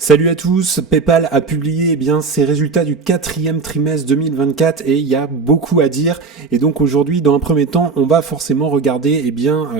Salut à tous, PayPal a publié ses résultats du quatrième trimestre 2024 et il y a beaucoup à dire. Et donc aujourd'hui, dans un premier temps, on va forcément regarder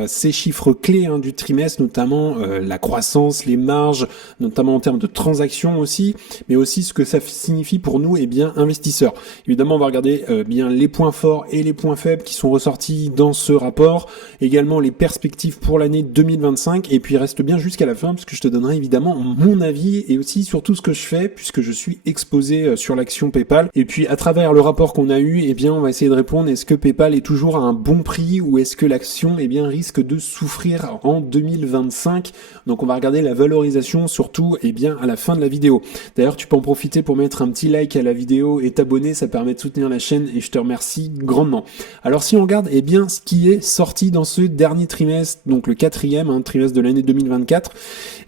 ces chiffres clés du trimestre, notamment la croissance, les marges, notamment en termes de transactions aussi, mais aussi ce que ça signifie pour nous investisseurs. Évidemment, on va regarder les points forts et les points faibles qui sont ressortis dans ce rapport, également les perspectives pour l'année 2025, et puis reste bien jusqu'à la fin parce que je te donnerai évidemment mon avis et aussi sur tout ce que je fais puisque je suis exposé sur l'action PayPal. Et puis à travers le rapport qu'on a eu, on va essayer de répondre, est-ce que PayPal est toujours à un bon prix ou est-ce que l'action risque de souffrir en 2025? Donc on va regarder la valorisation surtout à la fin de la vidéo. D'ailleurs, tu peux en profiter pour mettre un petit like à la vidéo et t'abonner, ça permet de soutenir la chaîne et je te remercie grandement. Alors si on regarde ce qui est sorti dans ce dernier trimestre, donc le quatrième trimestre de l'année 2024,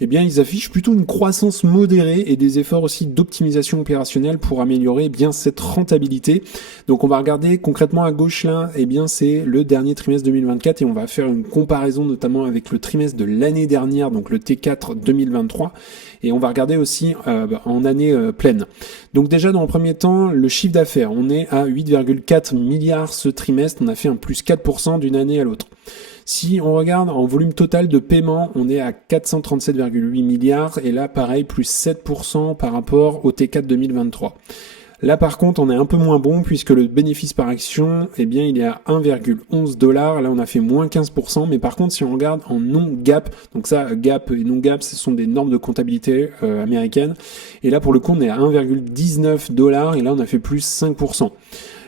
ils affichent plutôt une croissance modérée et des efforts aussi d'optimisation opérationnelle pour améliorer cette rentabilité. Donc on va regarder concrètement à gauche là, c'est le dernier trimestre 2024 et on va faire une comparaison notamment avec le trimestre de l'année dernière, donc le T4 2023, et on va regarder aussi en année pleine. Donc déjà dans le premier temps, le chiffre d'affaires, on est à 8,4 milliards ce trimestre, on a fait un plus 4% d'une année à l'autre. Si on regarde en volume total de paiement, on est à 437,8 milliards et là pareil plus 7% par rapport au T4 2023. Là par contre on est un peu moins bon puisque le bénéfice par action il est à 1,11 $, là on a fait moins 15%, mais par contre si on regarde en non-GAAP, donc ça GAAP et non-GAAP ce sont des normes de comptabilité américaines, et là pour le coup on est à 1,19 $ et là on a fait plus 5%.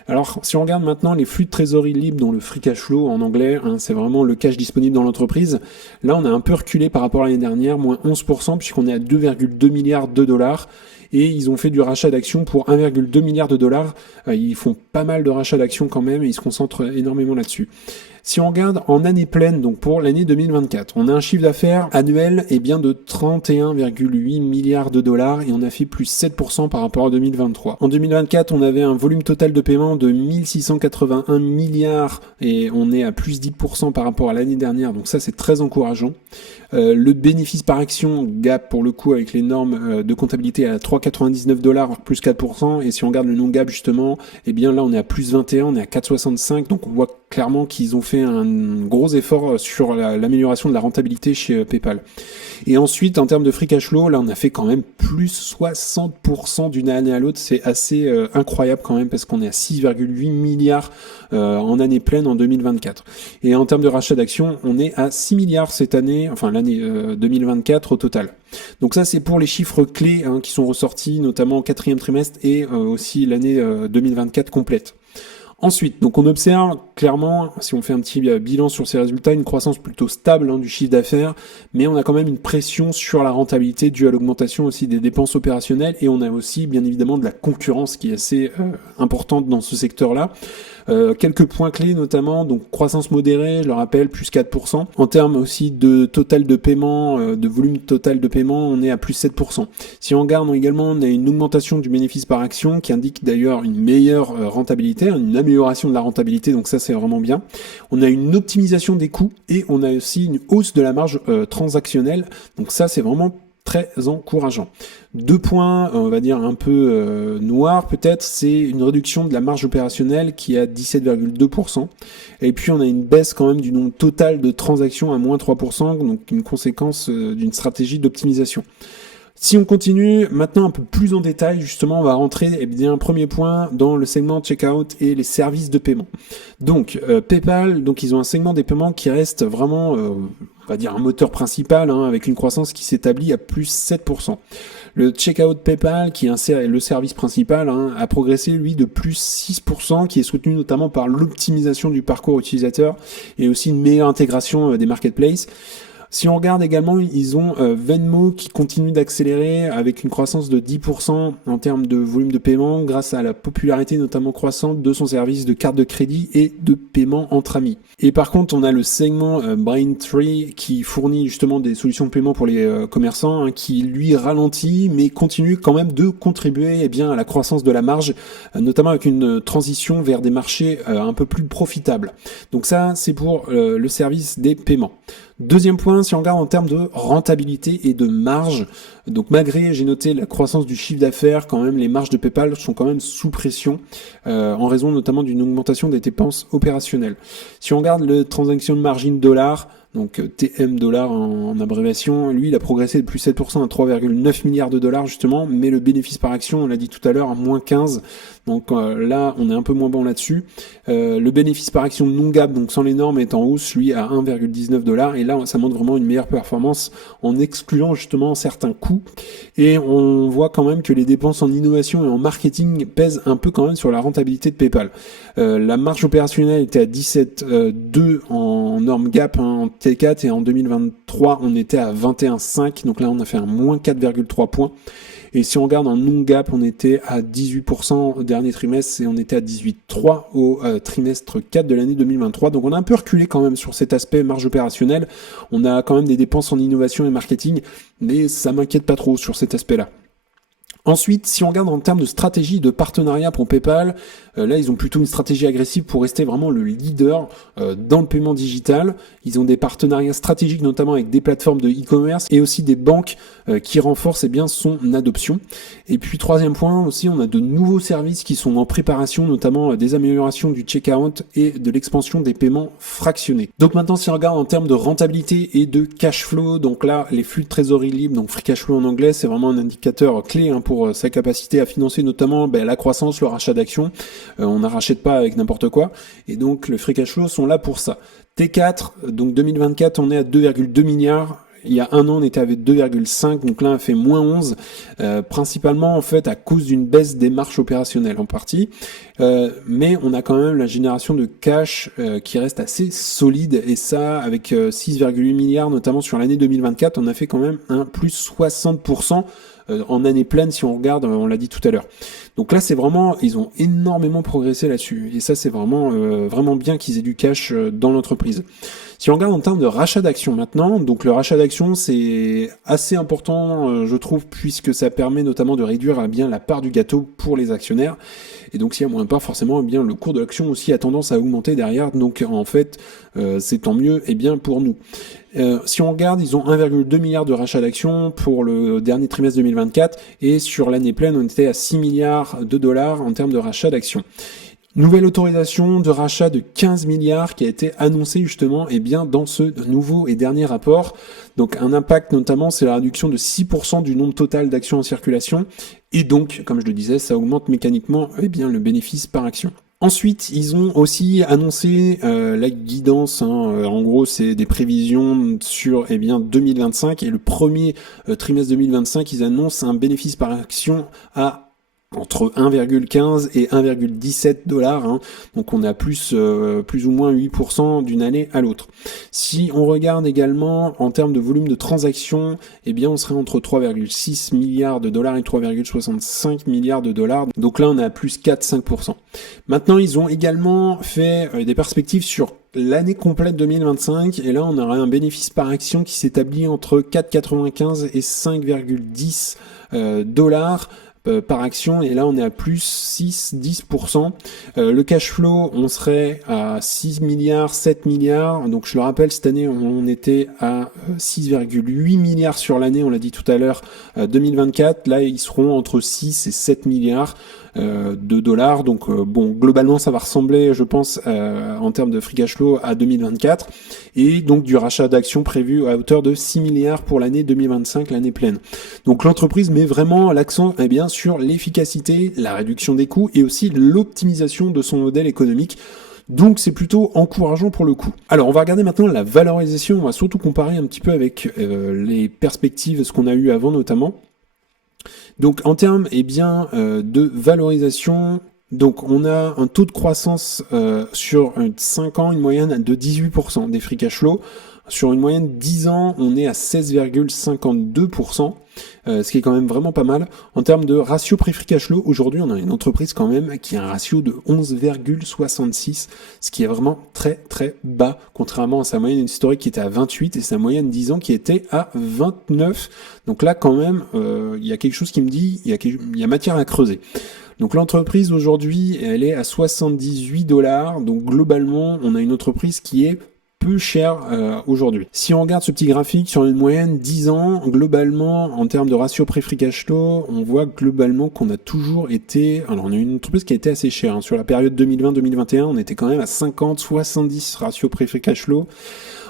Alors, si on regarde maintenant les flux de trésorerie libres, dont le free cash flow en anglais, c'est vraiment le cash disponible dans l'entreprise, là on a un peu reculé par rapport à l'année dernière, moins 11%, puisqu'on est à 2,2 milliards de dollars, et ils ont fait du rachat d'actions pour 1,2 milliard de dollars. Ils font pas mal de rachats d'actions quand même, et ils se concentrent énormément là-dessus. Si on regarde en année pleine, donc pour l'année 2024, on a un chiffre d'affaires annuel de 31,8 milliards de dollars et on a fait plus 7% par rapport à 2023. En 2024, on avait un volume total de paiement de 1681 milliards et on est à plus 10% par rapport à l'année dernière, donc ça c'est très encourageant. Le bénéfice par action, GAAP pour le coup avec les normes de comptabilité à 3,99 $, plus 4%, et si on regarde le non GAAP justement, là on est à plus 21, on est à 4,65, donc on voit clairement qu'ils ont fait un gros effort sur l'amélioration de la rentabilité chez PayPal. Et ensuite, en termes de free cash flow, là on a fait quand même plus 60% d'une année à l'autre, c'est assez incroyable quand même parce qu'on est à 6,8 milliards en année pleine en 2024. Et en termes de rachat d'actions, on est à 6 milliards cette année, enfin l'année 2024 au total. Donc ça c'est pour les chiffres clés qui sont ressortis notamment au quatrième trimestre et aussi l'année 2024 complète. Ensuite, donc on observe clairement, si on fait un petit bilan sur ces résultats, une croissance plutôt stable du chiffre d'affaires, mais on a quand même une pression sur la rentabilité due à l'augmentation aussi des dépenses opérationnelles, et on a aussi bien évidemment de la concurrence qui est assez importante dans ce secteur-là. Quelques points clés notamment, donc croissance modérée, je le rappelle, plus 4%. En termes aussi de total de paiement, de volume total de paiement, on est à plus 7%. Si on regarde également, on a une augmentation du bénéfice par action qui indique d'ailleurs une meilleure rentabilité, une amélioration de la rentabilité, donc ça c'est vraiment bien. On a une optimisation des coûts et on a aussi une hausse de la marge transactionnelle, donc ça c'est vraiment très encourageant. Deux points, on va dire un peu noirs peut-être, c'est une réduction de la marge opérationnelle qui est à 17,2%. Et puis on a une baisse quand même du nombre total de transactions à moins 3%, donc une conséquence d'une stratégie d'optimisation. Si on continue maintenant un peu plus en détail, justement, on va rentrer un premier point dans le segment checkout et les services de paiement. Donc PayPal, donc ils ont un segment des paiements qui reste vraiment, on va dire un moteur principal, avec une croissance qui s'établit à plus 7%. Le checkout PayPal, qui est le service principal, a progressé lui de plus 6%, qui est soutenu notamment par l'optimisation du parcours utilisateur et aussi une meilleure intégration des marketplaces. Si on regarde également, ils ont Venmo qui continue d'accélérer avec une croissance de 10% en termes de volume de paiement grâce à la popularité notamment croissante de son service de carte de crédit et de paiement entre amis. Et par contre, on a le segment Braintree qui fournit justement des solutions de paiement pour les commerçants qui lui ralentit mais continue quand même de contribuer à la croissance de la marge, notamment avec une transition vers des marchés un peu plus profitables. Donc ça, c'est pour le service des paiements. Deuxième point, si on regarde en termes de rentabilité et de marge, donc malgré, j'ai noté la croissance du chiffre d'affaires, quand même les marges de PayPal sont quand même sous pression, en raison notamment d'une augmentation des dépenses opérationnelles. Si on regarde le transaction margin dollar, donc TM dollar en abréviation, lui il a progressé de plus 7% à 3,9 milliards de dollars justement, mais le bénéfice par action, on l'a dit tout à l'heure, à moins 15, donc là on est un peu moins bon là-dessus. Le bénéfice par action non GAAP, donc sans les normes, est en hausse, lui à 1,19 dollars, et là ça montre vraiment une meilleure performance en excluant justement certains coûts, et on voit quand même que les dépenses en innovation et en marketing pèsent un peu quand même sur la rentabilité de PayPal. La marge opérationnelle était à 17,2 en norme GAAP, en T4, et en 2023 on était à 21,5, donc là on a fait un moins 4,3 points. Et si on regarde en non-GAAP, on était à 18% au dernier trimestre et on était à 18,3% au trimestre 4 de l'année 2023. Donc on a un peu reculé quand même sur cet aspect marge opérationnelle. On a quand même des dépenses en innovation et marketing, mais ça m'inquiète pas trop sur cet aspect-là. Ensuite, si on regarde en termes de stratégie de partenariat pour PayPal, là ils ont plutôt une stratégie agressive pour rester vraiment le leader dans le paiement digital. Ils ont des partenariats stratégiques notamment avec des plateformes de e-commerce et aussi des banques qui renforcent bien son adoption. Et puis troisième point aussi, on a de nouveaux services qui sont en préparation, notamment des améliorations du checkout et de l'expansion des paiements fractionnés. Donc maintenant, si on regarde en termes de rentabilité et de cash flow, donc là les flux de trésorerie libre, donc free cash flow en anglais, c'est vraiment un indicateur clé pour sa capacité à financer notamment la croissance, le rachat d'actions. On ne rachète pas avec n'importe quoi, et donc le free cash flow sont là pour ça. T4, donc 2024, on est à 2,2 milliards. Il y a un an, on était avec 2,5, donc là, on fait moins 11, principalement en fait à cause d'une baisse des marges opérationnelles en partie. Mais on a quand même la génération de cash qui reste assez solide, et ça, avec 6,8 milliards, notamment sur l'année 2024, on a fait quand même un plus 60% en année pleine si on regarde, on l'a dit tout à l'heure. Donc là c'est vraiment, ils ont énormément progressé là-dessus, et ça c'est vraiment vraiment bien qu'ils aient du cash dans l'entreprise. Si on regarde en termes de rachat d'actions maintenant, donc le rachat d'actions c'est assez important je trouve, puisque ça permet notamment de réduire bien la part du gâteau pour les actionnaires, et donc s'il y a moins de part forcément bien le cours de l'action aussi a tendance à augmenter derrière, donc en fait c'est tant mieux bien pour nous. Si on regarde, ils ont 1,2 milliard de rachat d'actions pour le dernier trimestre 2024, et sur l'année pleine, on était à 6 milliards de dollars en termes de rachat d'actions. Nouvelle autorisation de rachat de 15 milliards qui a été annoncée justement dans ce nouveau et dernier rapport. Donc un impact notamment, c'est la réduction de 6% du nombre total d'actions en circulation, et donc, comme je le disais, ça augmente mécaniquement le bénéfice par action. Ensuite, ils ont aussi annoncé la guidance, en gros c'est des prévisions sur 2025, et le premier trimestre 2025, ils annoncent un bénéfice par action à entre 1,15 et 1,17 dollars, donc on a plus ou moins 8% d'une année à l'autre. Si on regarde également en termes de volume de transactions, on serait entre 3,6 milliards de dollars et 3,65 milliards de dollars, donc là on a plus 4-5%. Maintenant ils ont également fait des perspectives sur l'année complète 2025, et là on aura un bénéfice par action qui s'établit entre 4,95 et 5,10 dollars par action, et là on est à plus 6-10%. Le cash flow, on serait à 6 milliards, 7 milliards, donc je le rappelle, cette année on était à 6,8 milliards sur l'année, on l'a dit tout à l'heure, 2024, là ils seront entre 6 et 7 milliards de dollars, donc globalement ça va ressembler, je pense, en termes de free cash flow à 2024, et donc du rachat d'actions prévu à hauteur de 6 milliards pour l'année 2025, l'année pleine. Donc l'entreprise met vraiment l'accent sur l'efficacité, la réduction des coûts et aussi l'optimisation de son modèle économique. Donc c'est plutôt encourageant pour le coup. Alors on va regarder maintenant la valorisation, on va surtout comparer un petit peu avec les perspectives, ce qu'on a eu avant notamment. Donc en termes de valorisation, donc on a un taux de croissance sur 5 ans, une moyenne de 18% des free cash flow. Sur une moyenne 10 ans, on est à 16,52%, ce qui est quand même vraiment pas mal. En termes de ratio prix-free cash flow, aujourd'hui, on a une entreprise quand même qui a un ratio de 11,66, ce qui est vraiment très très bas, contrairement à sa moyenne historique qui était à 28 et sa moyenne 10 ans qui était à 29. Donc là, quand même, il y a quelque chose qui me dit, il y a matière à creuser. Donc l'entreprise aujourd'hui, elle est à 78 dollars. Donc globalement, on a une entreprise qui est peu cher aujourd'hui. Si on regarde ce petit graphique sur une moyenne 10 ans, globalement, en termes de ratio prix-free cash flow, on voit globalement qu'on a toujours été... Alors, on a une entreprise qui a été assez chère. Hein. Sur la période 2020-2021, on était quand même à 50-70 ratio prix-free cash flow.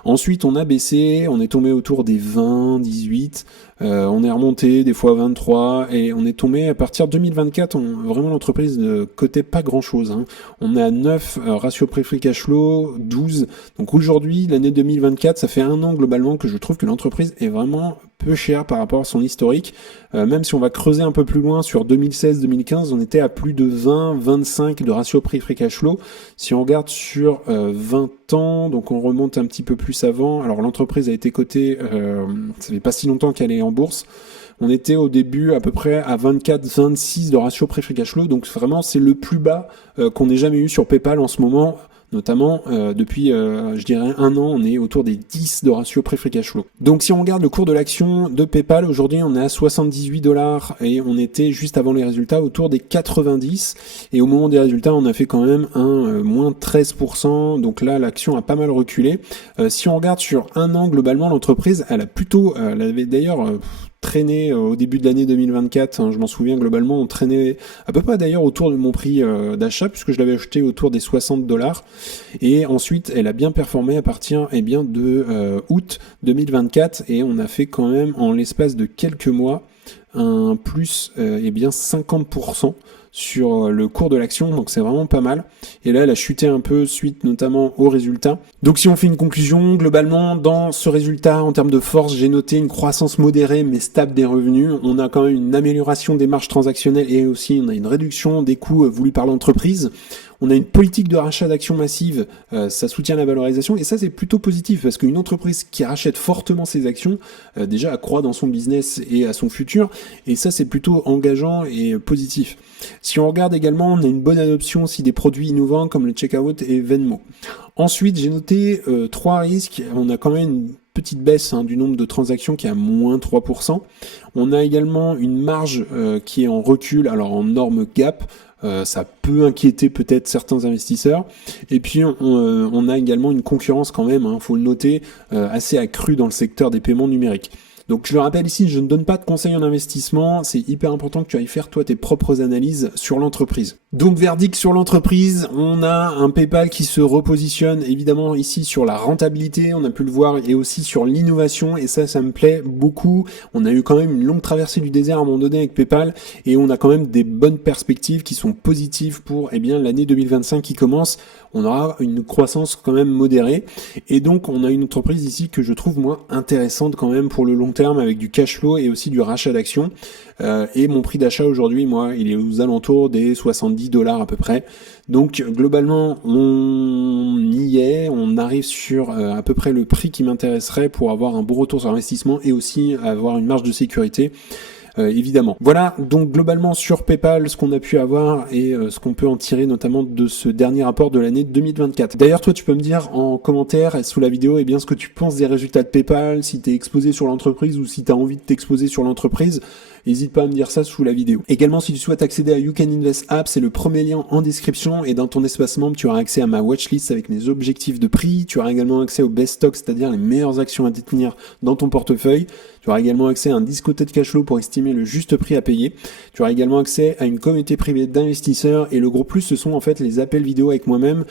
Ensuite, on a baissé, on est tombé autour des 20, 18, on est remonté des fois 23, et on est tombé à partir de 2024, vraiment l'entreprise ne cotait pas grand-chose. Hein. On est à 9 ratio prix-free cash flow, 12. Donc aujourd'hui, l'année 2024, ça fait un an globalement que je trouve que l'entreprise est vraiment peu chère par rapport à son historique. Même si on va creuser un peu plus loin sur 2016-2015, on était à plus de 20-25 de ratio prix-free cash flow. Si on regarde sur 20 ans, donc on remonte un petit peu plus avant. Alors l'entreprise a été cotée, ça fait pas si longtemps qu'elle est en bourse. On était au début à peu près à 24-26 de ratio prix-free cash flow. Donc vraiment c'est le plus bas qu'on ait jamais eu sur PayPal en ce moment. Notamment, depuis, je dirais, un an, on est autour des 10 de ratio prix-free cash flow. Donc, si on regarde le cours de l'action de PayPal, aujourd'hui, on est à 78 $ et on était juste avant les résultats autour des 90. Et au moment des résultats, on a fait quand même un moins 13%. Donc là, l'action a pas mal reculé. Si on regarde sur un an, globalement, l'entreprise, elle a plutôt, elle avait d'ailleurs traîné au début de l'année 2024, hein, je m'en souviens globalement, on traînait à peu près d'ailleurs autour de mon prix d'achat, puisque je l'avais acheté autour des 60 $. Et ensuite, elle a bien performé à partir de août 2024, et on a fait quand même en l'espace de quelques mois un plus 50% sur le cours de l'action, donc c'est vraiment pas mal. Et là, elle a chuté un peu suite notamment aux résultats. Donc si on fait une conclusion, globalement, dans ce résultat, en termes de force, j'ai noté une croissance modérée mais stable des revenus. On a quand même une amélioration des marges transactionnelles et aussi on a une réduction des coûts voulus par l'entreprise. On a une politique de rachat d'actions massive, ça soutient la valorisation, et ça c'est plutôt positif, parce qu'une entreprise qui rachète fortement ses actions, déjà accroît dans son business et à son futur, et ça c'est plutôt engageant et positif. Si on regarde également, on a une bonne adoption aussi des produits innovants comme le Checkout et Venmo. Ensuite, j'ai noté 3 risques. On a quand même une petite baisse du nombre de transactions qui est à moins 3%. On a également une marge qui est en recul, alors en norme gap. Ça peut inquiéter peut-être certains investisseurs. Et puis on a également une concurrence quand même, faut le noter, assez accrue dans le secteur des paiements numériques. Donc je le rappelle ici, je ne donne pas de conseils en investissement, c'est hyper important que tu ailles faire toi tes propres analyses sur l'entreprise. Donc verdict sur l'entreprise, on a un PayPal qui se repositionne évidemment ici sur la rentabilité, on a pu le voir, et aussi sur l'innovation, et ça me plaît beaucoup. On a eu quand même une longue traversée du désert à un moment donné avec PayPal, et on a quand même des bonnes perspectives qui sont positives pour l'année 2025 qui commence. On aura une croissance quand même modérée, et donc on a une entreprise ici que je trouve moi intéressante quand même pour le long terme, avec du cash flow et aussi du rachat d'actions. Et mon prix d'achat aujourd'hui, moi, il est aux alentours des 70 $ à peu près. Donc globalement, on y est, on arrive sur à peu près le prix qui m'intéresserait pour avoir un bon retour sur investissement et aussi avoir une marge de sécurité. Évidemment. Voilà, donc globalement sur PayPal, ce qu'on a pu avoir et ce qu'on peut en tirer notamment de ce dernier rapport de l'année 2024. D'ailleurs, toi, tu peux me dire en commentaire sous la vidéo ce que tu penses des résultats de PayPal, si tu es exposé sur l'entreprise ou si tu as envie de t'exposer sur l'entreprise. N'hésite pas à me dire ça sous la vidéo. Également, si tu souhaites accéder à You Can Invest App, c'est le premier lien en description, et dans ton espace membre, tu auras accès à ma watchlist avec mes objectifs de prix. Tu auras également accès au best stock, c'est-à-dire les meilleures actions à détenir dans ton portefeuille. Tu auras également accès à un discothèque cash flow pour estimer le juste prix à payer. Tu auras également accès à une communauté privée d'investisseurs, et le gros plus, ce sont en fait les appels vidéo avec moi-même,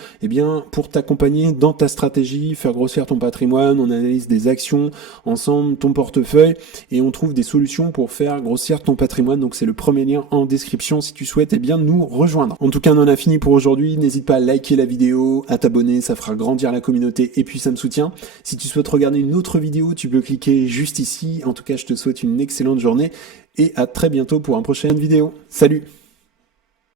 pour t'accompagner dans ta stratégie, faire grossir ton patrimoine. On analyse des actions ensemble, ton portefeuille, et on trouve des solutions pour faire grossir ton patrimoine. Donc c'est le premier lien en description si tu souhaites nous rejoindre. En tout cas, on en a fini pour aujourd'hui. N'hésite pas à liker la vidéo, à t'abonner, ça fera grandir la communauté et puis ça me soutient. Si tu souhaites regarder une autre vidéo, tu peux cliquer juste ici. En tout cas, je te souhaite une excellente journée et à très bientôt pour une prochaine vidéo. Salut!